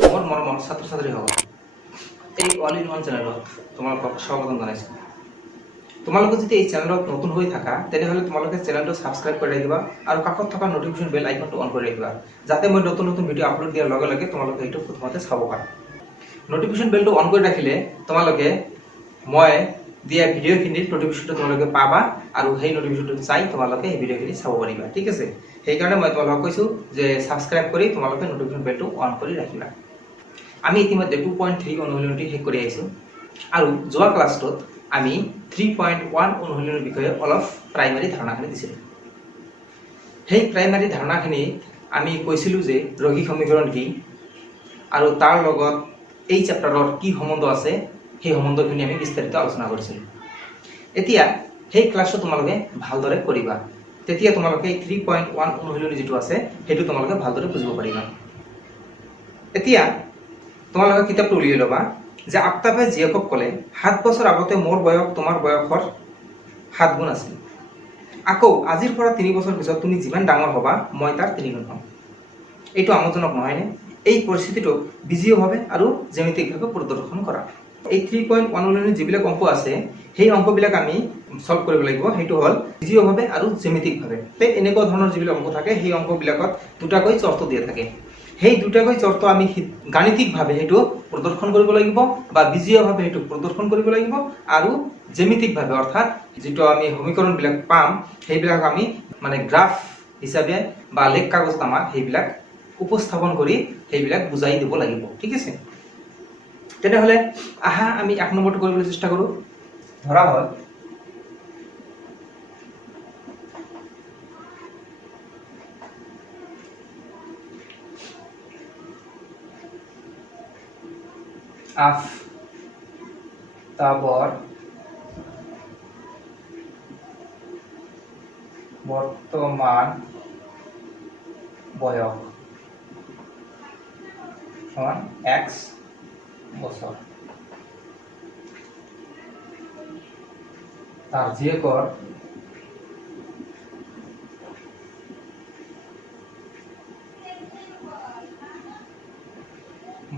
মোৰ মৰমৰ ছাত্ৰ ছাত্ৰীসকল, এই অল ইন ওৱান চেনেলত তোমালোকক স্বাগতম জনাইছোঁ। তোমালোকে যদি এই চেনেলত নতুন হৈ থাকা তেনেহ'লে তোমালোকে চেনেলটো ছাবস্ক্ৰাইব কৰি ৰাখিবা আৰু কাষত থকা নটিফিকেশ্যন বেল আইকনটো অন কৰি ৰাখিবা, যাতে মই নতুন নতুন ভিডিঅ' আপলোড দিয়াৰ লগে লগে তোমালোকে এইটো প্ৰথমতে চাব পাৰা। নটিফিকেশ্যন বেলটো অন কৰি ৰাখিলে তোমালোকে মই দিয়া ভিডিঅ'খিনিৰ নটিফিকেশ্যনটো তোমালোকে পাবা আৰু সেই নটিফিকেশ্যনটো চাই তোমালোকে এই ভিডিঅ'খিনি চাব পাৰিবা। ঠিক আছে, সেইকাৰণে মই তোমালোকক কৈছোঁ যে ছাবস্ক্ৰাইব কৰি তোমালোকে নটিফিকেশ্যন বেলটো অন কৰি ৰাখিবা। আমি ইতিমধ্যে 2.3 অনুশীলনটি শেষ কৰি আহিছোঁ আৰু যোৱা ক্লাছটোত আমি 3.1 অনুশীলনৰ বিষয়ে অলপ প্ৰাইমাৰী ধাৰণাখিনি দিছিলোঁ। সেই প্ৰাইমাৰী ধাৰণাখিনি আমি কৈছিলোঁ যে ৰৈখিক সমীকৰণ কি আৰু তাৰ লগত এই চেপ্টাৰৰ কি সম্বন্ধ আছে সেই সম্বন্ধখিনি আমি বিস্তাৰিত আলোচনা কৰিছিলোঁ। এতিয়া সেই ক্লাছটো তোমালোকে ভালদৰে কৰিবা, তেতিয়া তোমালোকে 3.1 অনুশীলনী যিটো আছে সেইটো তোমালোকে ভালদৰে বুজিব পাৰিবা। এতিয়া তোমালোকে কিতাপটো উলিয়াই ল'বা যে আফতাবে জীয়েকক ক'লে 7 বছৰ আগতে মোৰ বয়স তোমাৰ বয়সৰ 7 গুণ আছিল। আকৌ আজিৰ পৰা 3 বছৰ পিছত তুমি যিমান ডাঙৰ হ'বা মই তাৰ 3 গুণ হ'ম। এইটো আমোদজনক নহয়নে? এই পৰিস্থিতিটোক বীজীয়ভাৱে আৰু জ্যামিতিকভাৱে প্ৰদৰ্শন কৰা। এই 3.1 অনুশীলনীৰ যিবিলাক অংক আছে সেই অংকবিলাক আমি সলভ কৰিব লাগিব। সেইটো হ'ল বীজীয়ভাৱে আৰু জ্যামিতিকভাৱে। এনেকুৱা ধৰণৰ যিবিলাক অংক থাকে সেই অংকবিলাকত দুটাকৈ চৰ্ত দিয়া থাকে। সেই দুটাকৈ চৰ্ত আমি গাণিতিকভাৱে সেইটো প্ৰদৰ্শন কৰিব লাগিব বা বীজীয়ভাৱে সেইটো প্ৰদৰ্শন কৰিব লাগিব আৰু জ্যামিতিকভাৱে অৰ্থাৎ যিটো আমি সমীকৰণবিলাক পাম সেইবিলাক আমি মানে গ্ৰাফ হিচাপে বা লেখ কাগজত আমাৰ সেইবিলাক উপস্থাপন কৰি সেইবিলাক বুজাই দিব লাগিব। ঠিক আছে, তেনেহ'লে আহা আমি 1 নম্বৰটো কৰিবলৈ চেষ্টা কৰোঁ। ধৰা হ'ল আফতাবৰ বৰ্তমান বয়স সমান x বছৰ, তাৰ জীয়েকৰ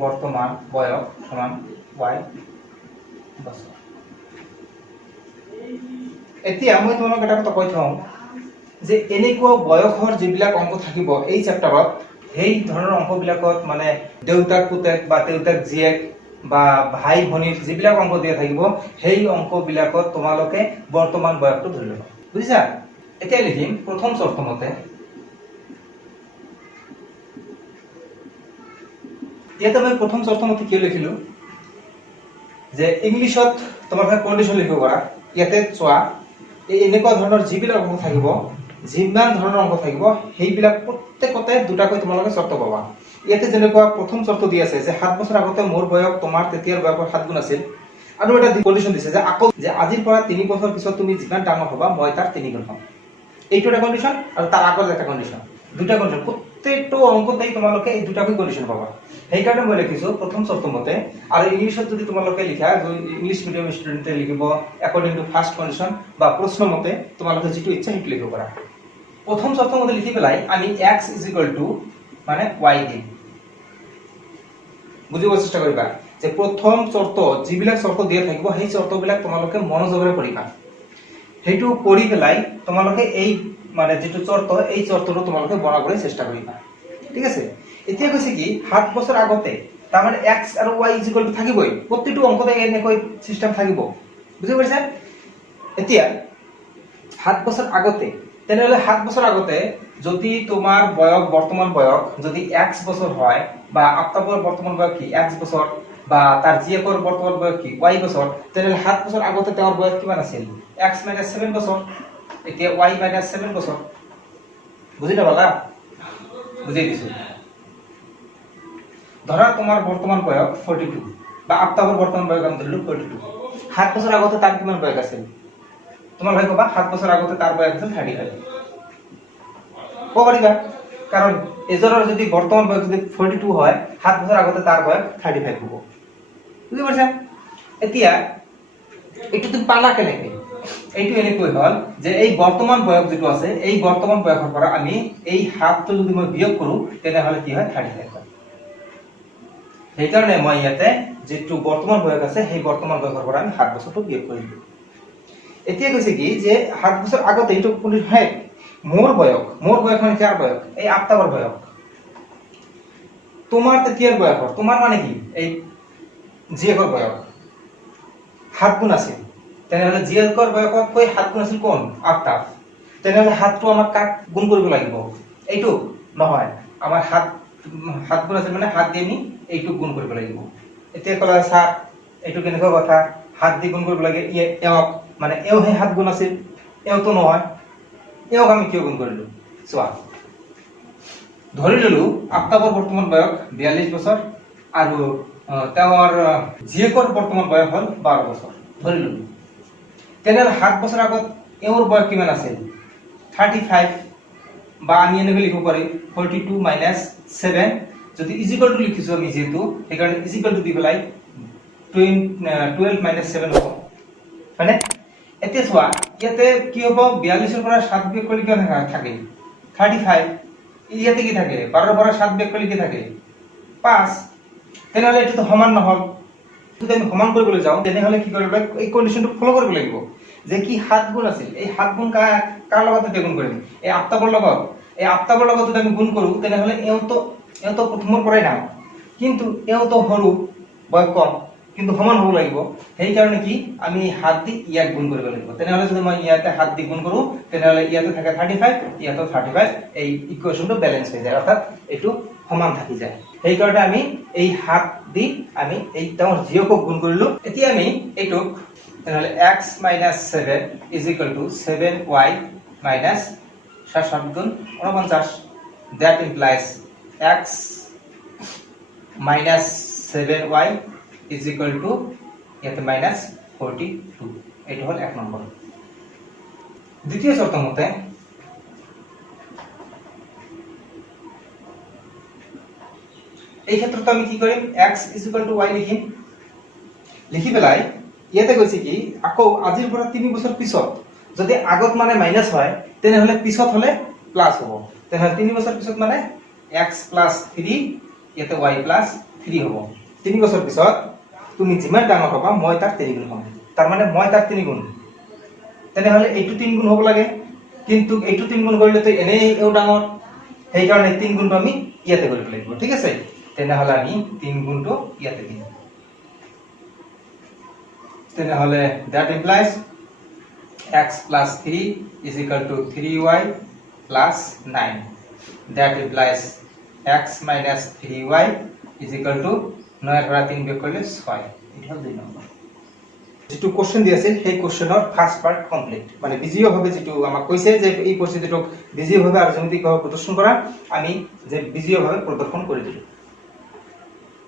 বৰ্তমান বয়স সমান y বছৰ। এতিয়া মই তোমালোকক এটা কথা কৈ থওঁ যে এনেকুৱা বয়সৰ যিবিলাক অংক থাকিব এই চেপ্টাৰত সেই ধৰণৰ অংকবিলাকত মানে দেউতাক পুতেক বা দেউতাক জীয়েক বা ভাই ভনীৰ যিবিলাক অংক দিয়া থাকিব সেই অংকবিলাকত তোমালোকে বৰ্তমান বয়সটো ধৰি ল'বা। বুজিছা? এতিয়া লিখিম প্ৰথম চৰ্ত মতে। ইয়াতে মই প্ৰথম চৰ্ত মতে কিয় লিখিলো যে ইংলিছত তোমালোকে কণ্ডিশ্যন লিখিব পাৰা। ইয়াতে চোৱা এই এনেকুৱা ধৰণৰ যিবিলাক অংক থাকিব যিমান ধৰণৰ অংক থাকিব সেইবিলাক প্ৰত্যেকতে দুটাকৈ তোমালোকে চৰ্ত পাবা। ইয়াতে যেনেকুৱা প্ৰথম চৰ্ত দি আছে যে 7 বছৰ আগতে মোৰ বয়স তোমাৰ তেতিয়াৰ বয়সৰ 7 গুণ আছিল আৰু এটা কণ্ডিশ্যন দিছে যে আকৌ যে আজিৰ পৰা 3 বছৰ পিছত তুমি যিমান ডাঙৰ হ'বা মই তাৰ 3 গুণ হ'ম। এইটো এটা কণ্ডিশ্যন আৰু তাৰ আগত এটা কণ্ডিশ্যন, দুটা কণ্ডিশ্যন। প্ৰত্যেকটো অংকতেই তোমালোকে এই দুটাকৈ কণ্ডিশ্যন পাবা। সেইকাৰণে মই লিখিছো প্ৰথম চৰ্ত মতে। আৰু ইংলিছত যদি তোমালোকে লিখা ইংলিছ মিডিয়াম ষ্টুডেণ্টে লিখিব একৰ্ডিং টু ফাৰ্ষ্ট কণ্ডিশ্যন বা প্ৰশ্ন মতে তোমালোকে যিটো ইচ্ছা সেইটো লিখিব পাৰা। প্ৰথম চৰ্ত মতে লিখি পেলাই আমি x মানে y দিম। বুজিব চেষ্টা কৰিবা যে প্ৰথম চৰ্ত যিবিলাক চৰ্ত দিয়া থাকিব সেই চৰ্তবিলাক তোমালোকে মনোযোগেৰে পঢ়িবা। সেইটো পঢ়ি পেলাই তোমালোকে এই মানে যিটো চৰ্ত এই চৰ্তটো তোমালোকে বনাবলৈ চেষ্টা কৰিবা। ঠিক আছে, এতিয়া কৈছে কি 7 বছৰ আগতে তাৰমানে x আৰু y থাকিবই, প্ৰতিটো অংকতে এনেকৈ চিষ্টেম থাকিব। বুজি পাইছা? এতিয়া 7 বছৰ আগতে তেনেহ'লে 7 বছৰ আগতে যদি তোমাৰ বয়স বৰ্তমান বয়স যদি x বছৰ হয় বা আফতাবৰ বৰ্তমান বয়স কি x বছৰ বা তাৰ জীয়েকৰ বৰ্তমান বয়স কি y বছৰ, তেনেহ'লে 7 বছৰ আগতে তেওঁৰ বয়স কিমান আছিল x - 7 বছৰ, এতিয়া y - 7 বছৰ। বুজি নাপালা? বুজি দিছো। ধৰা তোমাৰ বৰ্তমান বয়স 42 বা আফতাবৰ বৰ্তমান বয়স আমি ধৰিলো 42। 7 বছৰ আগতে তাৰ কিমান বয়স আছিল? তোমাৰ ভাই কবা 7 বছৰ আগতে তাৰ বয়স আছিল 35। ক'ব পাৰিবা কাৰণ এজনৰ যদি বৰ্তমান বয়স যদি 42 হয় 7 বছৰ আগতে তাৰ বয়স 35 হ'ব। বুজি পাইছা? এতিয়া এইটো তুমি পালা কেনেকৈ? এইটো এনেকৈ হ'ল যে এই বৰ্তমান বয়স যেটো আছে এই বৰ্তমান বয়সৰ পৰা আমি এই 7টো যদি মই বিয়োগ কৰো তেনেহ'লে কি হয় 35 হয়। সেইকাৰণে মই ইয়াতে যেটো বৰ্তমান বয়স আছে সেই বৰ্তমান বয়সৰ পৰা আমি 7 বছৰটো বিয়োগ কৰি দিলো। এতিয়া কৈছে কি যে 7 বছৰ আগতে এইটো কোন হয় মোৰ বয়স মানে কাৰ বয়স এই আফতাবৰ বয়স তোমাৰ তেতিয়াৰ বয়স তোমাৰ মানে কি এই জিয়েকৰ বয়স 7 গুণ আছিল তেনেহলে জিয়েকৰ বয়সতকৈ 7 গুণ আছিল কোন আফতাব তেনেহলে 7টো আমাক কাক গুণ কৰিব লাগিব এইটো নহয় আমাৰ 7 গুণ আছিল মানে 7 দি আমি এইটো গুণ কৰিব লাগিব এতিয়া কলা স্যাৰ এইটো কেনেকুৱা কথা 7 দি গুণ কৰিব লাগে এওক মানে এও হে 7 গুণ আছিল এও তো নহয় এওক আমি কিয় গুণ কৰিলো চোৱা ধৰি ললো আফতাবৰ বৰ্তমান বয়স 42 বছৰ আৰু তেওঁৰ জিয়েকৰ বৰ্তমান বয়স হল 12 বছৰ ধৰি ললো তেনেহলে 7 বছৰ আগত এওৰ বয়স কিমান আছিল 35 বা আমি এনেকৈ লিখিব পাৰি 42 - 7 যদি ইজিক্যাল টু লিখিছো আমি যেহেতু সেইকাৰণে ইজিক্যাল টু দি পেলাই 12 - 7 হ'ব মানে এতিয়া চোৱা ইয়াতে কি হ'ব 42 ৰ পৰা 7 বিয়োগ কৰিলে কি থাকে 35 ইয়াতে কি থাকে 12 ৰ পৰা 7 বিয়োগ কৰিলে কি থাকে 5 তেনেহলে এটো তো সমান নহল যদি আমি সমান কৰিবলৈ যাওঁ তেনেহলে কি কৰিব লাগিব এই কন্ডিশনটো ফলো কৰিব লাগিব যে কি 7 গুণ আছিল এই 7 গুণ কাৰ লগত গুণ কৰিম এই আফতাবৰ লগত যদি আমি গুণ কৰো তেনেহলে এও তো প্ৰথমৰ পৰাই নাও কিন্তু এও তো সৰু বয়স কম কিন্তু সমান হ'ব লাগিব সেই কাৰণে কি আমি 7 দি ইয়াক গুণ কৰিব লাগিব তেনেহলে যদি মই ইয়াতে 7 দি গুণ কৰো তেনেহলে ইয়াতে থাকে 35 ইয়াতে 35 এই ইকুয়েশনটো ব্যালেন্স হৈ যায় অৰ্থাৎ এটো সমান থাকি যায় সেই কাৰণে আমি এই 7 দি আমি এই তেওঁৰ জিঅ'ক গুণ কৰিলো এতিয়া আমি এইটোক তেনেহলে x - 7 = 7y - 7 গুণ 49 that implies x - 7y = ইয়াতে -42 এটা হল 1 নম্বৰ দ্বিতীয় শৰ্ত মতে এই ক্ষেত্ৰত আমি কি কৰিম x = y লিখি পেলাই ইয়াতে কৈছে কি আকৌ আজিৰ পৰা 3 বছৰ পিছত যদি আগত মানে মাইনাস হয় তেনেহলে পিছত হলে প্লাস হ'ব তেনেহলে 3 বছৰ পিছত মানে x + 3 ইয়াতে y + 3 হ'ব 3 বছৰ পিছত তুমি যিমান ডাঙৰ হবা মই তাক 3 গুণ হম তাৰ মানে মই তাক 3 গুণ তেনেহলে এইটো 3 গুণ হ'ব লাগে কিন্তু এইটো 3 গুণ কৰিলে তো এনে এও ডাঙৰ সেই কাৰণে 3 গুণটো আমি ইয়াতে কৰিব লাগিব ঠিক আছে তেনেহলে আমি 3 গুণটো ইয়াতে দিম তেনেহলে that implies x + 3 = 3y + 9 that implies x - 3y = 9 ৰ পৰা 3 বিয়োগ কৰিলে 6 এটা হল 2 নম্বৰ যেটো কোশ্চেন দি আছিল সেই কোশ্চেনৰ ফাৰ্স্ট পাৰ্ট কমপ্লিট মানে বিজিঅভাৱে যেটো আমাক কৈছে যে এই পৰিস্থিতিটোক বিজিঅভাৱে আৰু জ্যামিতিকভাৱে প্ৰদৰ্শন কৰা আমি যে বিজিঅভাৱে প্ৰদৰ্শন কৰি দিলো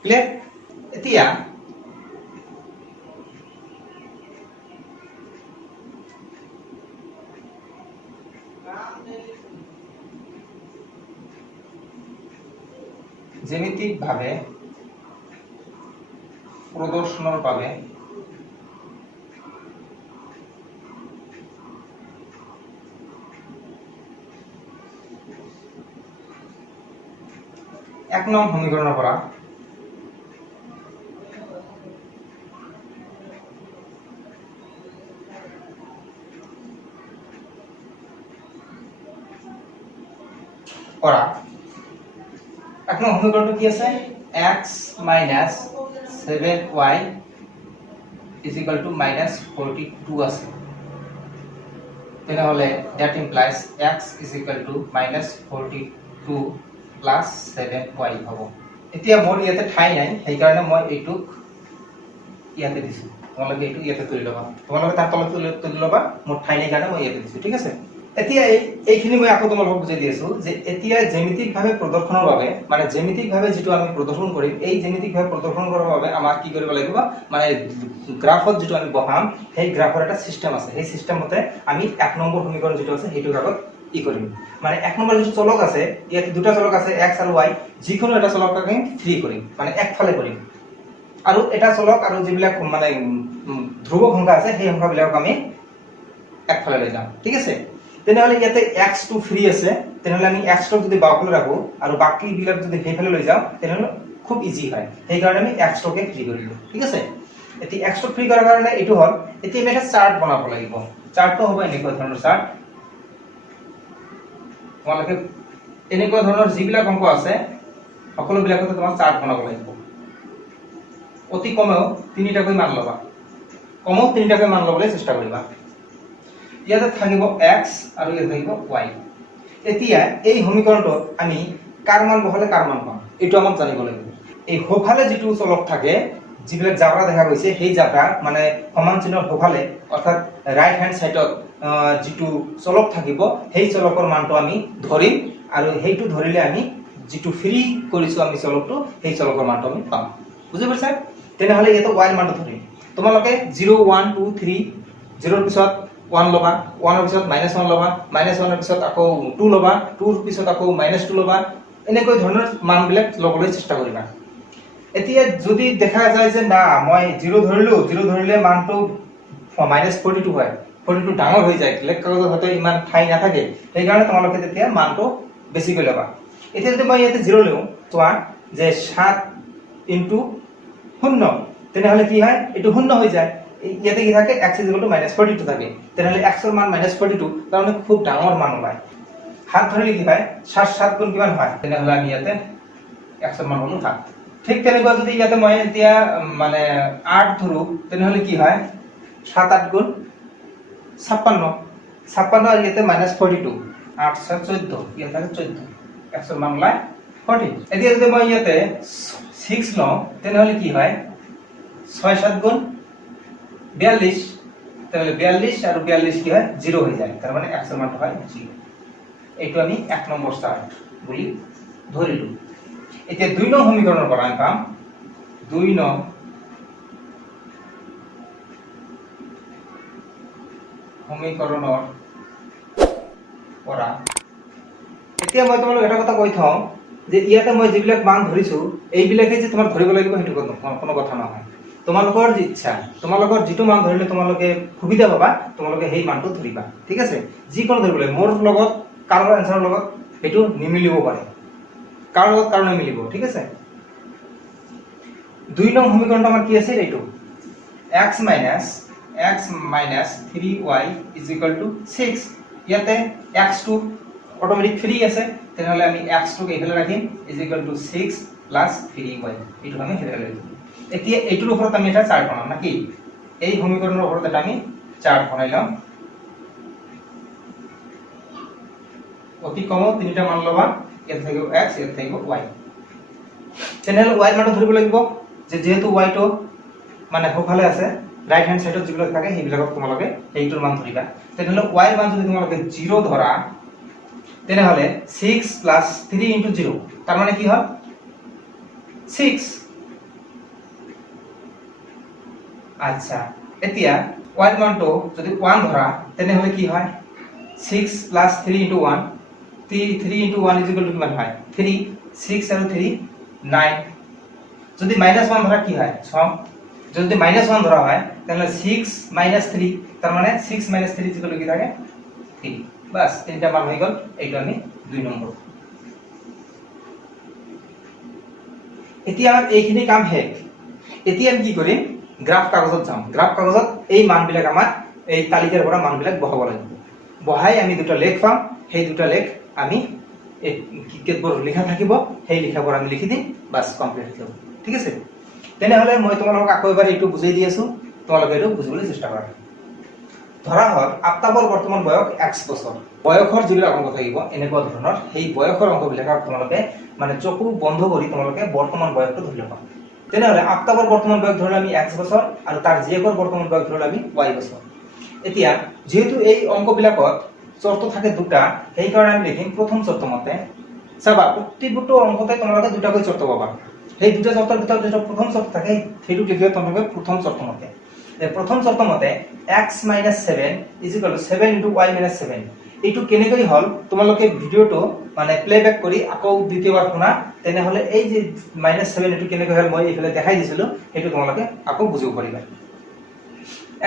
ক্লিয়াৰ এতিয়া জ্যামিতিকভাৱে প্ৰদৰ্শনৰ বাবে এক নং সমীকৰণৰ পৰা এক নং সমীকৰণটো কি আছে x - 7y = -42 আছে তেনেহলে that implies x = -42 + 7y হ'ব এতিয়া মোৰ ইয়াতে ঠাই নাই সেই কাৰণে মই এইটোক ইয়াতে দিছো তোমালোকে এইটো ইয়াতে তুলি লবা তোমালোকে তাৰ তলত তুলি লবা মোৰ ঠাই নাই কাৰণে মই ইয়াতে দিছো ঠিক আছে এতিয়া এইখিনি মই আকৌ তোমালোকক বুজাই দি আছো যে এতিয়া জ্যামিতিকভাৱে প্ৰদৰ্শনৰ বাবে মানে জ্যামিতিকভাৱে যেটো আমি প্ৰদৰ্শন কৰিম এই জ্যামিতিকভাৱে প্ৰদৰ্শন কৰাৰ বাবে আমাক কি কৰিব লাগিব মানে গ্ৰাফত যেটো আমি বহাম সেই গ্ৰাফৰ এটা সিস্টেম আছে সেই সিস্টেম মতে আমি 1 নম্বৰ সমীকৰণ যেটো আছে সেইটো আগত কি কৰিম মানে 1 নম্বৰ যেটো চলক আছে ইয়াত দুটা চলক আছে x আৰু y যিকোনো এটা চলকক আমি ফ্ৰী কৰিম মানে একফালে কৰিম আৰু এটা চলক আৰু যিবিলাক মানে ধ্ৰুব সংখ্যা আছে সেই সংখ্যাবিলাকক আমি একফালে লৈ যাম ঠিক আছে তেনেহলে ইয়াতে x টো ফ্ৰী আছে তেনেহলে আমি x টো যদি বাওঁফালে ৰাখো আৰু বাকি বিলাক যদি সেইফালে লৈ যাওঁ তেনেহলে খুব ইজি হয়, সেইকাৰণে আমি x টোকে ফ্ৰী কৰিলো। ঠিক আছে, এতিয়া x টো ফ্ৰী কৰাৰ কাৰণে এইটো হ'ল, এতিয়া আমি এটা চাৰ্ট বনাব লাগিব। চাৰ্টটো হ'ব এনেকুৱা ধৰণৰ চাৰ্ট, তোমালোকে এনেকুৱা ধৰণৰ যিবিলাক অংক আছে সকলোবিলাকতে তোমাক চাৰ্ট বনাব লাগিব। অতি কমেও 3টাকৈ মান ল'বা, কমেও 3টাকৈ মান ল'বলৈ চেষ্টা কৰিবা। ইয়াতে থাকিব x আৰু ইয়াতে থাকিব y। এতিয়া এই সমীকৰণটোত আমি কাৰ মান বহালে কাৰ মান পাম এইটো আমাক জানিব লাগিব। এই সোঁফালে যিটো চলক থাকে, যিবিলাক জাবৰা দেখা গৈছে, সেই জাবৰা মানে সমান চিহ্নৰ সোঁফালে অৰ্থাৎ ৰাইট হেণ্ড সাইডত যিটো চলক থাকিব, সেই চলকৰ মানটো আমি ধৰিম আৰু সেইটো ধৰিলে আমি যিটো ফ্ৰী কৰিছো আমি চলকটো, সেই চলকৰ মানটো আমি পাম। বুজি পাইছা? তেনেহলে ইয়াতে y ৰ মানটো ধৰিম। তোমালোকে 0 1 2 3, 0 ৰ পিছত 1 ল'বা, 1 ৰ পিছত -1 ল'বা, -1 ৰ পিছত আকৌ 2 ল'বা, 2 ৰ পিছত আকৌ -2 ল'বা, এনেকৈ ধৰণৰ মানবিলাক ল'বলৈ চেষ্টা কৰিবা। এতিয়া যদি দেখা যায় যে না মই 0 ধৰিলো, 0 ধৰিলে মানটো -42 হয়, 42 ডাঙৰ হৈ যায়, লেখ কাগজত হয়তো ইমান ঠাই নাথাকে, সেইকাৰণে তোমালোকে তেতিয়া মানটো বেছিকৈ ল'বা। এতিয়া যদি মই ইয়াতে 0 লওঁ, চোৱা যে 7 * 0, তেনেহলে কি হয়, এইটো 0 হৈ যায়। ইয়াতে কি থাকে, x -42 থাকে, তেনেহলে x ৰ মান -42, তাৰমানে খুব ডাঙৰ মান ওলায়। হাত ধৰিলে কি হয়, 7 গুণ কিমান হয়, তেনেহলে আমি ইয়াতে x ৰ মান হলো 7। ঠিক তেনেকুৱা যদি ইয়াতে মই এতিয়া মানে 8 ধৰো, তেনেহলে কি হয়, 7 8 গুণ 56, 56 আৰ ইয়াতে -42, 8 7 14, ইয়াতে থাকে 14, x ৰ মান ওলায় 14। এতিয়া যদি মই ইয়াতে 6 লওঁ, তেনেহলে কি হয়, 6 7 গুণ 42, তাহলে 42 আর 42 কি হয়, 0 হয়ে যায়, তার মানে x এর মানটা হয় 0। এইটো আমি 1 নম্বৰ চাৰ্ট বুলি ধৰিলো। এতিয়া 2 নং সমীকৰণৰ পৰা আমি পাম 2 নং সমীকৰণৰ পৰা। এতিয়া মই তোমালোক এটা কথা কৈ থওঁ যে ইয়াতে মই যিবিলাক মান ধৰিছো, এইবিলাকে যে তোমাক ধৰিব লাগিব সেইটো কোনো কথা নহয়। তোমালোকৰ যি ইচ্ছা, তোমালোকৰ যিটো মান ধৰিলে তোমালোকে সুবিধা পাবা, তোমালোকে সেই মানটো ধৰিবা। ঠিক আছে, যিকোনো ধৰিব লাগিব, মোৰ লগত কাৰোবাৰ এনসাৰৰ লগত সেইটো নিমিলিব পাৰে, কাৰো লগত কাৰো নিমিলিব। ঠিক আছে, 2 নং সমীকৰণটো আমাৰ কি আছে, এইটো x - 3y = 6। ইয়াতে x টো অটোমেটিক ফ্ৰী আছে, তেনেহলে আমি x টোক এইফালে ৰাখিম, = 6 + 3y, এইটো আমি হেৰে ৰাখিম। এতিয়া এইটোৰ ওপৰত আমি এটা চাৰ্ট বনাম নাকি, এই সমীকৰণৰ ওপৰত এটা আমি চাৰ্ট বনাই লম। অতি কমেও 3টা মান ল'বা, ইয়াত থাকিব x, ইয়াত থাকিব y। তেনেহলে y ৰ মানটো ধৰিব লাগিব, যে যেহেতু y টো মানে সোঁফালে আছে, ৰাইট হেণ্ড সাইডত যিবিলাক থাকে সেইবিলাকক তোমালোকে এইটোৰ মান ধৰিবা। তেনেহলে y ৰ মান যদি তোমালোকে 0 ধৰা, তেনেহলে 6 + 3 * 0, তাৰ মানে কি হয় 6। আচ্ছা, এতিয়া y ৰ মানটো যদি 1 ধৰা, তেনেহলে কি হয়, 6 + 3 * 1, 3 * 1 = কিমান হয়, 3, 6 আৰু 3 9। যদি -1 ধৰা কি হয়, 6। যদি -1 ধরা হয়, তাহলে 6 - 3, তার মানে 6 - 3 = কি থাকে, 3। বাস, 3টা মান হয়ে গেল, এইটা আমি 2 নম্বৰ। এতিয়া আমাৰ এইখিনি কাম শেষ। এতিয়া আমি কি কৰিম, গ্ৰাফ কাগজত যাম। গ্ৰাফ কাগজত এই মানবিলাক আমাৰ এই তালিকাৰ পৰা মানবিলাক বহাব লাগিব। বহাই আমি দুটা লেখ পাম, সেই দুটা লেখ আমি কেতবোৰ লিখা থাকিব, সেই লিখাবোৰ আমি লিখি দিম, বাস কমপ্লিট হৈ যাব। ঠিক আছে, তেনেহলে মই তোমালোকক আকৌ এবাৰ এইটো বুজাই দি আছো, তোমালোকে এইটো বুজিবলৈ চেষ্টা কৰা। ধৰা হল আফতাবৰ বৰ্তমান বয়স x বছৰ। বয়সৰ যিবিলাক অংক থাকিব এনেকুৱা ধৰণৰ, সেই বয়সৰ অংকবিলাকক তোমালোকে মানে চকু বন্ধ কৰি তোমালোকে বৰ্তমান বয়সটো ধৰি ল'বা। তেনেহলে আফতাবৰ বৰ্তমান বয়স ধৰিলে আমি x বছৰ, আৰু তাৰ জীয়েকৰ বৰ্তমান বয়স ধৰিলে আমি y বছৰ। এতিয়া যেহেতু এই অংকবিলাকত চৰ্ত থাকে দুটা, সেইকাৰণে আমি লিখিম প্ৰথম চৰ্ত মতে। চাবা, প্ৰতিটো অংকতে তোমালোকে দুটাকৈ চৰ্ত পাবা। সেই দুটা চৰ্তৰ ভিতৰত যেটা প্ৰথম চৰ্ত থাকে, সেইটো লিখিবা তোমালোকে প্ৰথম চৰ্ত মতে। প্ৰথম চৰ্ত মতে x - 7 = 7 * y - 7। এইটো কেনেকৈ হল, তোমালোকে ভিডিওটো মানে প্লেব্যাক কৰি আকৌ দ্বিতীয়বাৰ শুনা, তেনেহলে এই যে -7 এইটো কেনেকৈ হল মই এইফালে দেখাই দিছিলো, সেইটো তোমালোকে আকৌ বুজিব পাৰিবা।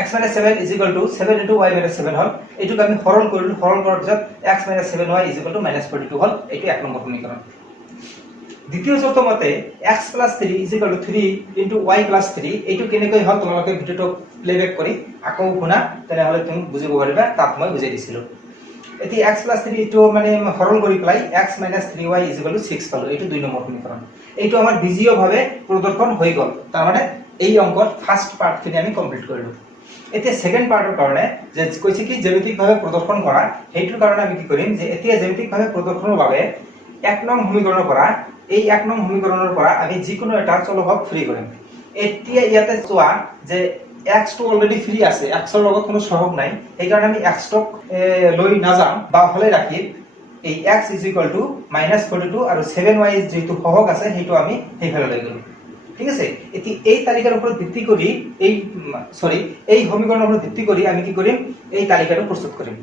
x - 7 = 7 * y - 7 হল। এইটোক আমি সৰল কৰিলো, সৰল কৰাৰ পিছত x - 7y = -42 হল। এইটো 1 নম্বৰ সমীকৰণ। দ্বিতীয় চৰ্ত মতে x + 3 = 3 * y + 3 এইটো কেনেকৈ হয় তোমালোকে ভিডিওটো প্লেবেক কৰি আকৌ শুনা তেনেহলে তুমি বুজিব পাৰিবা তাত মই বুজাই দিছিলো এতি x + 3 এইটো মানে হৰণ কৰি পেলাই x - 3y = 6 পালো এইটো 2 নম্বৰ সমীকৰণ এইটো আমাৰ বিজীয় ভাৱে প্ৰদৰ্শন হৈ গল তাৰ মানে এই অংকৰ ফাৰ্স্ট পাৰ্টখিনি আমি কমপ্লিট কৰিলো এতিয়া সেকেন্ড পাৰ্টৰ কাৰণে যে কৈছে কি জ্যামিতিক ভাৱে প্ৰদৰ্শন কৰা হেইটোৰ কাৰণে আমি কি কৰিম যে এতিয়া জ্যামিতিক ভাৱে প্ৰদৰ্শনৰ বাবে 1 নং সমীকৰণৰ পৰা এই 1 নং সমীকৰণৰ পৰা আমি যিকোনো এটা চলকক ফ্ৰী কৰিম এতিয়া ইয়াতে চোৱা যে x টো অলৰেডি ফ্ৰী আছে x ৰ লগত কোনো সহগ নাই এই কাৰণে আমি x ক লৈ নাযাম বা হলে ৰাখি এই x = -42 আৰু 7y যেটো সহগ আছে হেইটো আমি হেইফালে লৈ গলো ঠিক আছে এতি এই তালিকাৰ ওপৰত ভিত্তি কৰি এই সমীকৰণৰ ওপৰত ভিত্তি কৰি আমি কি কৰিম এই তালিকাটো প্ৰস্তুত কৰিম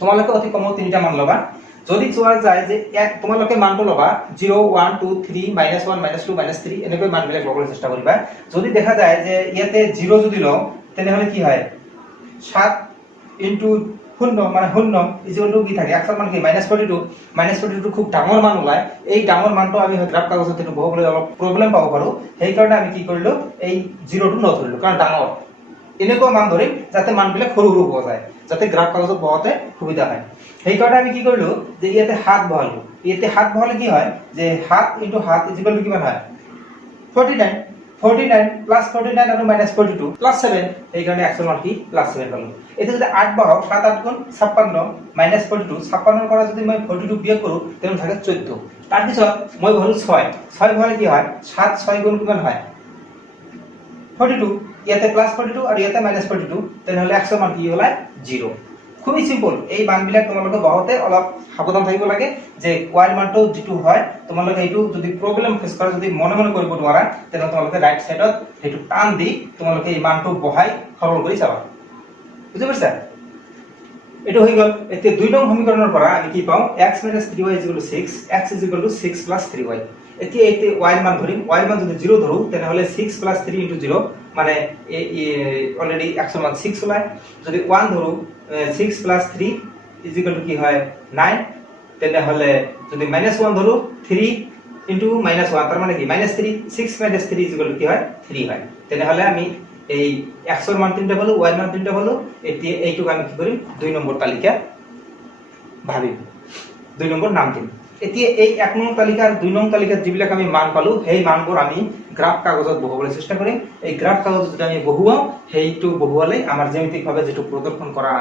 তোমালোকে অতি কম তিনিটা মান লবা যদি চোৱা যায় যে তোমালোকে মানটো লবা 0 1 2 3 -1 -2 -3 এনেকৈ মানবিলাক লবলৈ চেষ্টা কৰিবা যদি দেখা যায় যে ইয়াতে 0 যদি লও তেনেহলে কি হয় 7 * 0 মানে 0 কি থাকে x মান কি -42 খুব ডাঙৰ মান ওলাই এই ডাঙৰ মানটো আমি গ্ৰাফ কাগজত এটো বহুবলৈ অলপ প্ৰবলেম পাব পাৰো সেই কাৰণে আমি কি কৰিলো এই 0 টো নধৰিলো কাৰণ ডাঙৰ এনেকুৱা মান ধৰিম যাতে মানবিলাক সৰু সৰু পোৱা যায় যাতে গ্ৰাফ কাগজত বহাতে সুবিধা হয় সেই কাৰণে আমি কি কৰিলো যে ইয়াতে 7 বহালো ইয়াতে 7 বহালে কি হয় যে 7 * 7 = কিমান হয় 49 + 49 আৰু -42 + 7 এই কাৰণে x ৰ মান কি +7 পালো এটা যদি 8 বহাও 7 8 গুণ 56 -42 56 ৰ পৰা যদি মই 42 বিয়োগ কৰো তেনে থাকে 14 তাৰ পিছত মই বহালো 6 বহালে কি হয় 7 6 গুণ কিমান হয় 42 ইয়াতে +42 আৰু ইয়াতে -42 তেনেহলে x ৰ মান কি হলাই 0 খুবই সিম্পল এই মানবিলাক তোমালোকে বহাওতে অলপ সাবধান থাকিব লাগে যে y ৰ মানটো যেটো হয় তোমালোকে এইটো যদি প্ৰবলেম ফেস কৰা যদি মনে মনে কৰিব নোৱাৰা তেনে তোমালোকে ৰাইট সাইডত এইটো টান দি তোমালোকে এই মানটো বহাই সৰল কৰি চাবা বুজি পাইছা এটো হৈ গল এতিয়া 2 নং সমীকৰণৰ পৰা আমি কি পাও x - 3y = 6 x = 6 + 3y এতিয়া এতে y ৰ মান ধৰিম y ৰ মান যদি 0 ধৰো তেনেহলে 6 + 3 * 0 মানে অলৰেডি x ৰ মান 6 ওলাই যদি 1 ধৰো 6 + 3 = কি হয় 9 তেনেহলে যদি -1 ধৰো 3 * -1 তার মানে কি -3 6 - 3 = কি হয় 3 হয় তেনেহলে আমি এই x ৰ মান 3টা পালো y ৰ মান 3টা পালো এতিয়া এইটুক আমি কি কৰিম 2 নম্বৰ তালিকা ভাবিম 2 নম্বৰ নাম দিম এতিয়া এই 1 নং তালিকা আৰ 2 নং তালিকাত যিবিলাক আমি মান পালো সেই মানবোৰ আমি গ্ৰাফ কাগজত বহাবলৈ চেষ্টা কৰিম এই গ্ৰাফ কাগজত যদি আমি বহুৱাও হেইটো বহুৱালে আমাৰ জ্যামিতিকভাৱে যেটো প্ৰদৰ্শন কৰা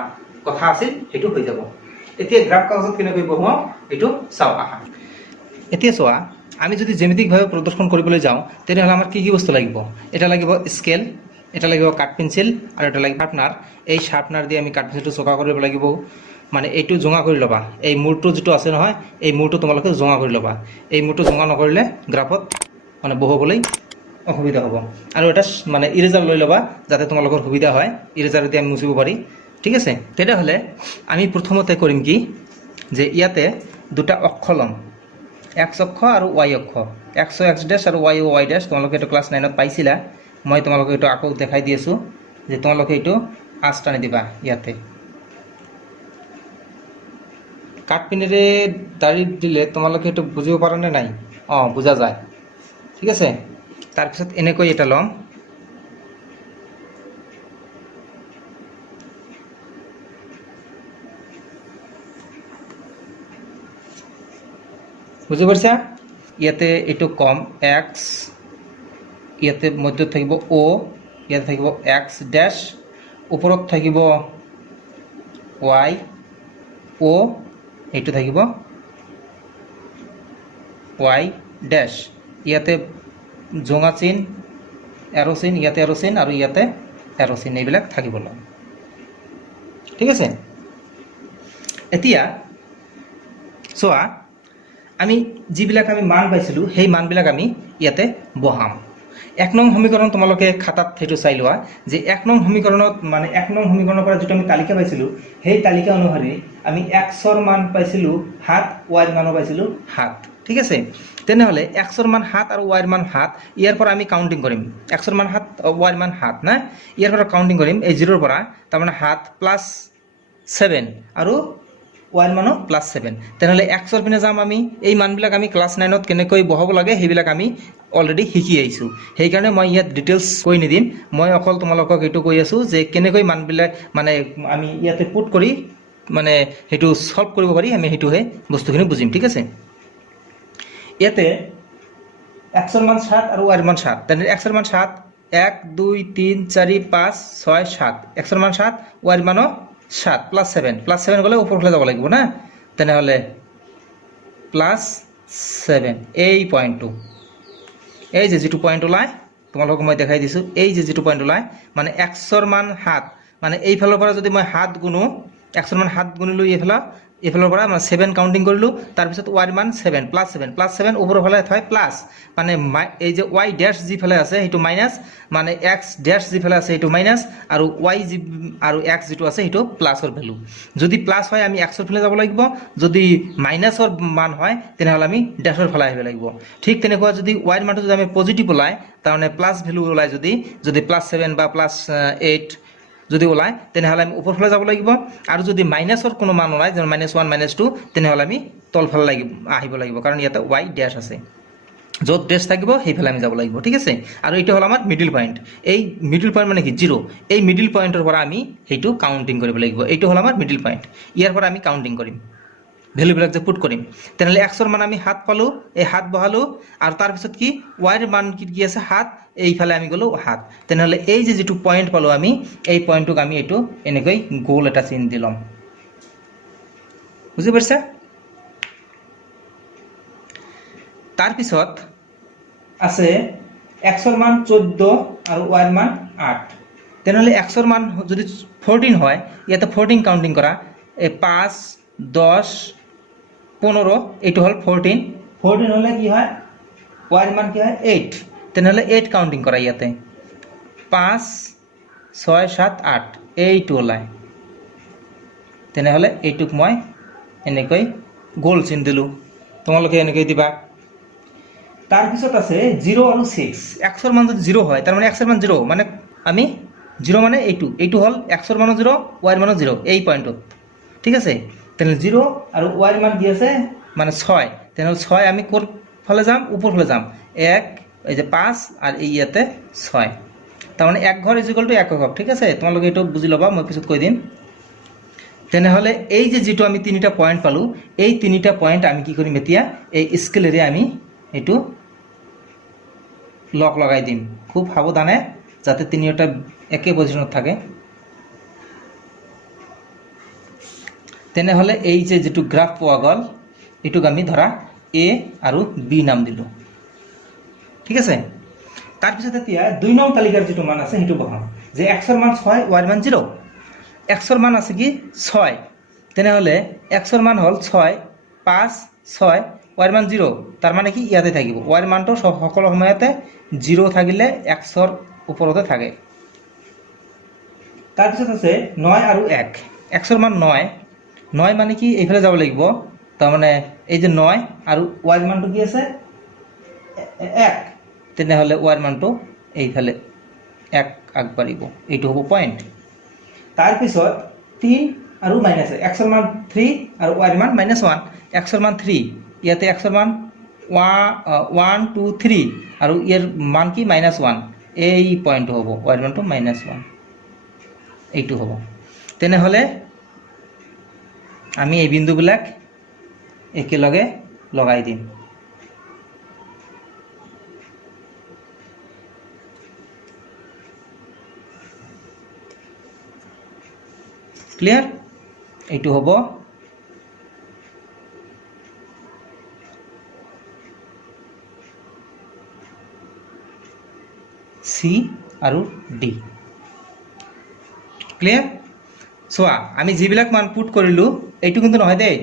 কথা আছিল হেইটো হৈ যাব এতিয়া গ্ৰাফ কাগজত কেনেকৈ বহুৱাও এটো চাও আহা এতিয়া চোৱা আমি যদি জ্যামিতিকভাৱে প্ৰদৰ্শন কৰিবলৈ যাওঁ তেনেহলে আমাৰ কি কি বস্তু লাগিব এটা লাগিব স্কেল এটা লাগিব কাট পেন্সিল আৰু এটা লাগিব শাৰ্পনাৰ এই শাৰ্পনাৰ দি আমি কাট পেন্সিলটো চকা কৰিব লাগিব মানে এইটো জঙা কৰি লবা এই মূৰটো যেটো আছে নহয় এই মূৰটো তোমালোকে জঙা কৰি লবা এই মূৰটো জঙা নকৰিলে গ্ৰাফত মানে বহুবলৈ অসুবিধা হ'ব আৰু এটা মানে ইৰেজাৰ লৈ লবা যাতে তোমালোকৰ সুবিধা হয় ইৰেজাৰ দি আমি মুছিব পাৰি ঠিক আছে তেতিয়াহলে আমি প্ৰথমতে কৰিম কি যে ইয়াতে দুটা অক্ষ লম x অক্ষ আৰু y অক্ষ x ড্যাশ আৰু y ড্যাশ তোমালোকে এটা ক্লাস 9 ত পাইছিলা মই তোমালোকে এটা আকৌ দেখাই দি আছো যে তোমালোকে এটো আঁচ টানি দিবা ইয়াতে কাট পিনেৰে দাড়ি দিলে তোমালোকে এটো বুজিব পাৰা নে নাই বুজা যায় ঠিক আছে তাৰ পিছত এনেকৈ এটা লম বুজি পাইছা ইয়াতে এটো কম x ইয়াতে মধ্যত থাকিব o ইয়াতে থাকিব x ড্যাশ উপৰত থাকিব y o এটো থাকিব y ড্যাশ ইয়াতে জঙা চিন এরো চিন ইয়াতে এরো চিন আৰু ইয়াতে এরো চিন এইবিলাক থাকিব লম ঠিক আছে এতিয়া সোয়া আমি যিবিলাক আমি মান পাইছিলো সেই মানবিলাক আমি ইয়াতে বহাম 1 নং সমীকৰণ তোমালোকে খাতাত হেতু চাই লোৱা যে 1 নং সমীকৰণত মানে 1 নং সমীকৰণৰ পৰা যেটো আমি তালিকা পাইছিলো সেই তালিকা অনুসাৰে আমি x ৰ মান পাইছিলো 7 y ৰ মান পাইছিলো 7 ঠিক আছে তেনেহলে x ৰ মান 7 আৰু y ৰ মান 7 ইয়াৰ পৰা আমি কাউন্টিং কৰিম x ৰ মান 7 y ৰ মান 7 না ইয়াৰ পৰা কাউন্টিং কৰিম এই 0 ৰ পৰা তাৰ মানে 7 + 7 আৰু ৱাইৰ মানো +7 তেনেহ'লে এক্সৰ পিনে যাম আমি এই মানবিলাক আমি ক্লাছ 9ত কেনেকৈ বহাব লাগে সেইবিলাক আমি অলৰেডি শিকি আহিছোঁ সেইকাৰণে মই ইয়াত ডিটেইলছ কৈ নিদিম মই অকল তোমালোকক এইটো কৈ আছোঁ যে কেনেকৈ মানবিলাক মানে আমি ইয়াতে পুট কৰি মানে সেইটো সলভ কৰিব পাৰি আমি সেইটোহে বস্তুখিনি বুজিম ঠিক আছে ইয়াতে এক্সৰ মান 7 আৰু ৱাইৰ মান 7 তেনে এক্সৰ মান 7 1 2 3 4 5 6 7 এক্সৰ মান 7 ৱাইৰ মানো 7 +7 গ'লে ওপৰফালে যাব লাগিব না তেনেহ'লে +7 এই পইণ্টটো এই যে যিটো পইণ্ট ওলায় তোমালোকক মই দেখাই দিছোঁ এই যে যিটো পইণ্ট ওলায় মানে এক্সৰ মান 7 মানে এইফালৰ পৰা যদি মই 7 গুণো এক্সৰ মান 7 গুণিলোঁ এইফালৰ পৰা মই 7 কাউণ্টিং কৰিলোঁ তাৰপিছত ৱাইৰ মান 7 +7 ওপৰৰ ফালে হয় প্লাছ মানে এই যে ৱাই ডেছ যিফালে আছে সেইটো মাইনাছ মানে এক্স ডেছ যিফালে আছে সেইটো মাইনাছ আৰু ৱাই আৰু এক্স যিটো আছে সেইটো প্লাছৰ ভেলু যদি প্লাছ হয় আমি এক্সৰ ফালে যাব লাগিব যদি মাইনাছৰ মান হয় তেনেহ'লে আমি ডেছৰ ফালে আহিব লাগিব ঠিক তেনেকুৱা যদি ৱাইৰ মানটো যদি আমি পজিটিভ ওলায় তাৰমানে প্লাছ ভেলু ওলায় যদি +7 বা +8 যদি ওলায় তেনেহ'লে আমি ওপৰফালে যাব লাগিব আৰু যদি মাইনাছৰ কোনো মান ওলায় যেনে -1 -2 তেনেহ'লে আমি তলফালে আহিব লাগিব কাৰণ ইয়াতে ৱাই ডেছ আছে য'ত ডেছ থাকিব সেইফালে আমি যাব লাগিব ঠিক আছে আৰু এইটো হ'ল আমাৰ মিডিল পইণ্ট এই মিডিল পইণ্ট মানে কি 0 এই মিডিল পইণ্টৰ পৰা আমি সেইটো কাউণ্টিং কৰিব লাগিব এইটো হ'ল আমাৰ মিডিল পইণ্ট ইয়াৰ পৰা আমি কাউণ্টিং কৰিম ভেলুবিলাক যে পুট কৰিম তেনেহ'লে এক্সৰ মান আমি 7 পালোঁ এই 7 বহালোঁ আৰু তাৰপিছত কি ৱাইৰ মান কি আছে 7 এইফালে আমি গ'লোঁ 7 তেনেহ'লে এই যে যিটো পইণ্ট পালোঁ আমি এই পইণ্টটোক আমি এইটো এনেকৈ গোল এটা চিন দি ল'ম বুজি পাইছা তাৰপিছত আছে এক্সৰ মান 14 আৰু ৱাইৰ মান 8 তেনেহ'লে এক্সৰ মান যদি 14 হয় ইয়াতে 14 কাউণ্টিং কৰা এই 5 10 15 এইটো হ'ল 14 হ'লে কি হয় ৱাইৰ মান কি হয় 8 তেনেহ'লে 8 কাউণ্টিং কৰা ইয়াতে 5 6 7 8 এইটো ওলায় তেনেহ'লে এইটোক মই এনেকৈ গোল চিন দিলোঁ তোমালোকে এনেকৈ দিবা তাৰপিছত আছে 0 আৰু 6 এক্সৰ মান যদি 0 হয় তাৰমানে এক্সৰ মান 0 মানে আমি 0 মানে এইটো হ'ল এক্সৰ মানো 0 ৱাইৰ মানো 0 এই পইণ্টত ঠিক আছে তেনেহ'লে 0 আৰু ৱাইৰ মান কি আছে মানে 6 তেনেহ'লে 6 আমি ক'ৰ ফালে যাম ওপৰ ফালে যাম 1 এই যে 5 আৰু এই ইয়াতে 6 তাৰমানে 1 ঘৰ = 1 একক ঠিক আছে তোমালোকে এইটো বুজি ল'বা মই পিছত কৈ দিম তেনেহ'লে এই যে যিটো আমি তিনিটা পইণ্ট পালোঁ এই তিনিটা পইণ্ট আমি কি কৰিম এতিয়া এই স্কেলেৰে আমি এইটো লক লগাই দিম খুব সাৱধানে যাতে তিনিওটা একে পজিশ্যনত থাকে তেনেহ'লে এই যে যিটো গ্ৰাফ পোৱা গ'ল এইটোক আমি ধৰা এ আৰু বি নাম দিলোঁ ঠিক আছে তাৰপিছত এতিয়া 2 নং তালিকাৰ যিটো মান আছে সেইটো বহাম যে এক্সৰ মান 6 ৱাইৰ মান 0 এক্সৰ মান আছে কি 6 তেনেহ'লে এক্সৰ মান হ'ল 6 5 6 ৱাইৰ মান 0 তাৰ মানে কি ইয়াতে থাকিব ৱাইৰ মানটো সকলো সময়তে 0 থাকিলে এক্সৰ ওপৰতে থাকে তাৰপিছত আছে 9 আৰু 1 এক্সৰ মান 9 মানে কি এইফালে যাব লাগিব তাৰমানে এই যে 9 আৰু ৱাইৰ মানটো কি আছে 1 তেনেহ'লে ৱাইৰ মানটো এইফালে 1 আগবাঢ়িব এইটো হ'ব পইণ্ট তাৰপিছত 3 আৰু -1 এক্সৰ মান 3 আৰু ৱাইৰ মান -1 এক্সৰ মান 3 ইয়াতে এক্সৰ মান 1 2 3 আৰু ইয়াৰ মান কি -1 এই পইণ্টটো হ'ব ৱাইৰ মানটো -1 এইটো হ'ব তেনেহ'লে আমি এই বিন্দুবিলাক একেলগে লগাই দিম ক্লিয়াৰ এইটো হ'ব সি আৰু ডি ক্লিয়াৰ চোৱা আমি যিবিলাক মান পুট কৰিলোঁ এইটো কিন্তু নহয় দেই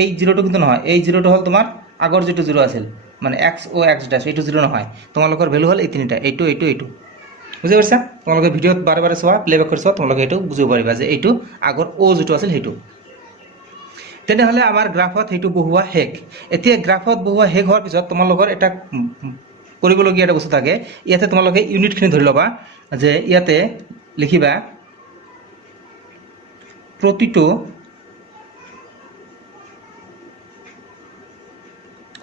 এই 0টো কিন্তু নহয় এই 0টো হ'ল তোমাৰ আগৰ যিটো 0 আছিল মানে এক্স অ' এক্স ডেছ এইটো 0 নহয় তোমালোকৰ ভেলু হ'ল এই তিনিটা এইটো বুজি পাইছা তোমালোকে ভিডিঅ'ত বাৰে বাৰে চোৱা প্লেবেক কৰি চোৱা তোমালোকে এইটো বুজিব পাৰিবা যে এইটো আগৰ অ' যিটো আছিল সেইটো তেনেহ'লে আমাৰ গ্ৰাফত সেইটো বহুৱা শেষ এতিয়া গ্ৰাফত বহুৱা শেষ হোৱাৰ পিছত তোমালোকৰ এটা কৰিবলগীয়া এটা বস্তু থাকে ইয়াতে তোমালোকে ইউনিটখিনি ধৰি ল'বা যে ইয়াতে লিখিবা প্ৰতিটো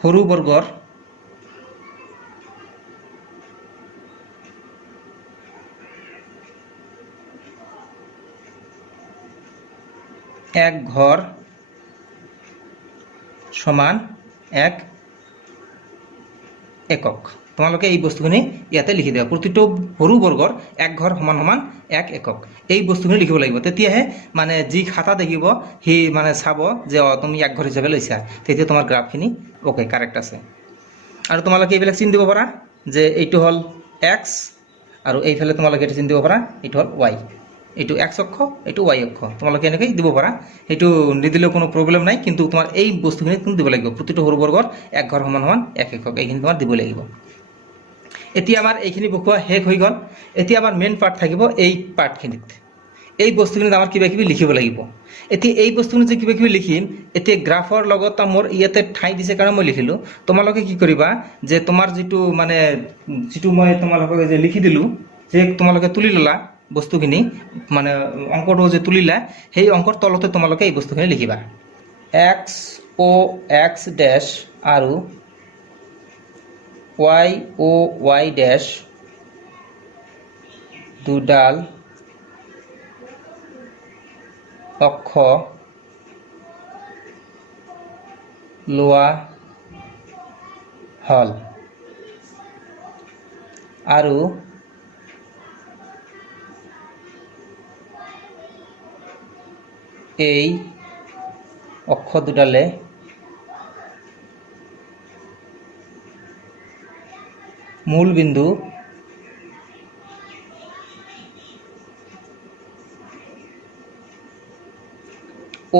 সৰু বৰ্গৰ এক ঘৰ সমান এক একক। তোমালোকে এই বস্তুখিনি ইয়াতে লিখি দিয়া, প্ৰতিটো সৰু বৰ্গৰ এক ঘৰ সমান সমান এক একক, এই বস্তুখিনি লিখিব লাগিব। তেতিয়াহে মানে যি খাতা দেখিব সি মানে চাব যে তুমি এক ঘৰ হিচাপে লৈছা, তেতিয়া তোমাৰ গ্ৰাফখিনি অ'কে কাৰেক্ট আছে। আৰু তোমালোকে এইবিলাক চিন দিব পাৰা যে এইটো হ'ল এক্স আৰু এইফালে তোমালোকে এইটো চিন দিব পাৰা এইটো হ'ল ৱাই, এইটো এক্স অক্ষ এইটো ৱাই অক্ষ, তোমালোকে এনেকৈ দিব পাৰা, সেইটো নিদিলেও কোনো প্ৰব্লেম নাই। কিন্তু তোমাৰ এই বস্তুখিনি তুমি দিব লাগিব, প্ৰতিটো সৰু বৰ্গৰ এক ঘৰ সমান সমান এক একক, এইখিনি তোমাৰ দিব লাগিব। এতিয়া আমাৰ এইখিনি বখুৱা শেষ হৈ গ'ল। এতিয়া আমাৰ মেইন পাৰ্ট থাকিব এই পাৰ্টখিনিত, এই বস্তুখিনিত আমাৰ কিবা কিবি লিখিব লাগিব। এতিয়া এই বস্তুখিনি যে কিবা কিবি লিখিম, এতিয়া গ্ৰাফৰ লগত মোৰ ইয়াতে ঠাই দিছে কাৰণে মই লিখিলোঁ। তোমালোকে কি কৰিবা যে তোমাৰ যিটো মানে যিটো মই তোমালোকক যে লিখি দিলোঁ, যে তোমালোকে তুলি ল'লা বস্তুখিনি, মানে অংকটো যে তুলিলা, সেই অংকৰ তলতে তোমালোকে এই বস্তুখিনি লিখিবা, এক্স অ' এক্স ডেছ আৰু ৱাই অ' ৱাই ডেছ দুডাল অক্ষ লোৱা হ'ল আৰু এই অক্ষ দুডালে মূল বিন্দু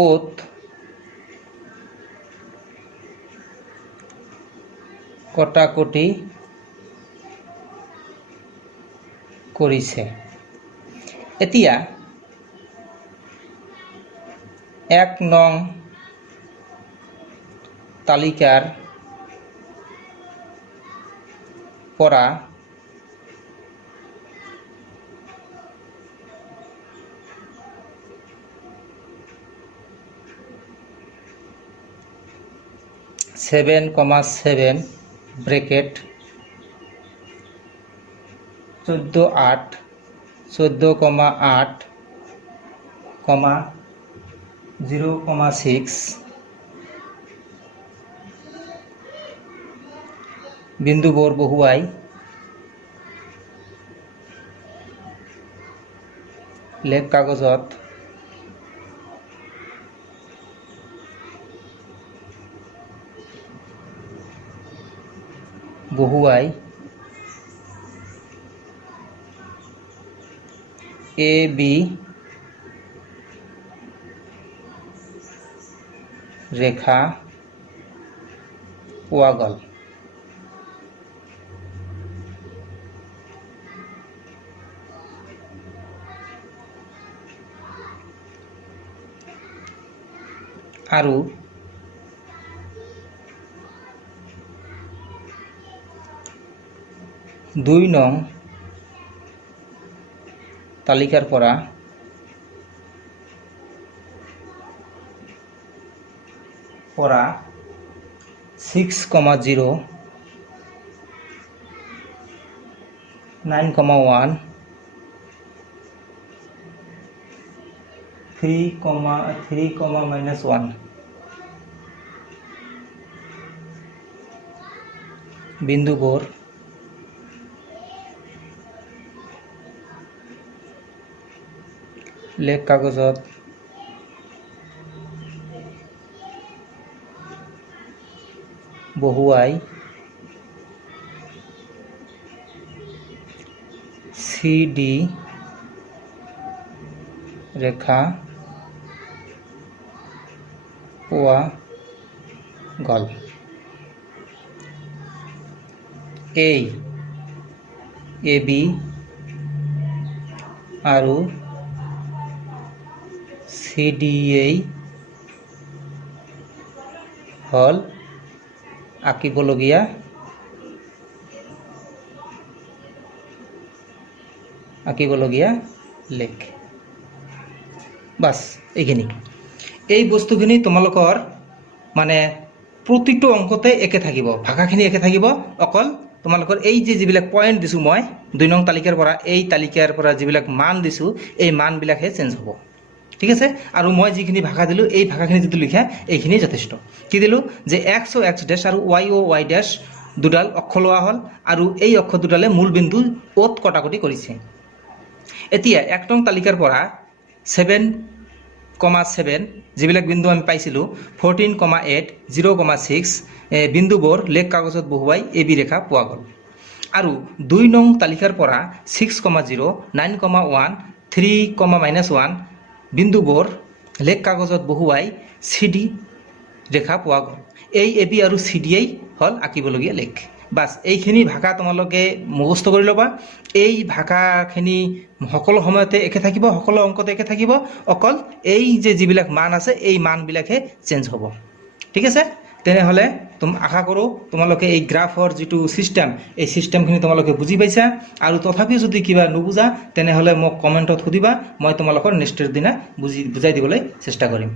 অ'ত কটাকটি কৰিছে। এতিয়া ১ নং তালিকাৰ পৰা (7,7) ব্ৰেকেট 14,8 14,8 0,6 বিন্দুবোৰ বহুৱাই লেখ কাগজত বহুৱাই এ বি ৰেখা পোৱা গ'ল। আৰু ২ নং তালিকাৰ পৰা 6,0 9,1 3,-1 বিন্দুবোৰ লেখ কাগজত বহুৱাই চি ডি ৰেখা পোৱা গ'ল। এই এ বি আৰু চি ডি হ'ল আঁকিবলগীয়া লেখ। বাছ এইখিনি, এই বস্তুখিনি তোমালোকৰ মানে প্ৰতিটো অংকতে একে থাকিব, ভাষাখিনি একে থাকিব, অকল তোমালোকৰ এই যে যিবিলাক পইণ্ট দিছোঁ মই 2 নং তালিকাৰ পৰা, এই তালিকাৰ পৰা যিবিলাক মান দিছোঁ এই মানবিলাকহে চেঞ্জ হ'ব। ঠিক আছে, আৰু মই যিখিনি ভাষা দিলোঁ এই ভাষাখিনি যিটো লিখা এইখিনি যথেষ্ট। কি দিলোঁ যে এক্স অ' এক্স ডেছ আৰু ৱাই অ' ৱাই ডেছ দুডাল অক্ষৰ লোৱা হ'ল, আৰু এই অক্ষৰ দুডালে মূল বিন্দু অ'ত কটাকটি কৰিছে। এতিয়া 1 নং তালিকাৰ পৰা 7,7 যিবিলাক বিন্দু আমি পাইছিলোঁ 14,8 0,6 বিন্দুবোৰ লেখ কাগজত বহুৱাই এবি ৰেখা পোৱা গ'ল। আৰু 2 নং তালিকাৰ পৰা 6,0 9,1 3,-1 বিন্দুবোৰ লেখ কাগজত বহুৱাই CD ৰেখা পোৱা গ'ল। এই এবি আৰু CDয়েই হ'ল আঁকিবলগীয়া লেখ। বাছ এইখিনি ভাষা তোমালোকে মুখস্থ কৰি ল'বা। এই ভাষাখিনি সকলো সময়তে একে থাকিব, সকলো অংকতে একে থাকিব, অকল এই যে যিবিলাক মান আছে এই মানবিলাকহে চেঞ্জ হ'ব। ঠিক আছে, তেনেহ'লে আশা কৰোঁ তোমালোকে এই গ্ৰাফৰ যিটো ছিষ্টেম এই ছিষ্টেমখিনি তোমালোকে বুজি পাইছা, আৰু তথাপিও যদি কিবা নুবুজা তেনেহ'লে মোক কমেণ্টত সুধিবা, মই তোমালোকৰ নেক্সট দিনা বুজাই দিবলৈ চেষ্টা কৰিম।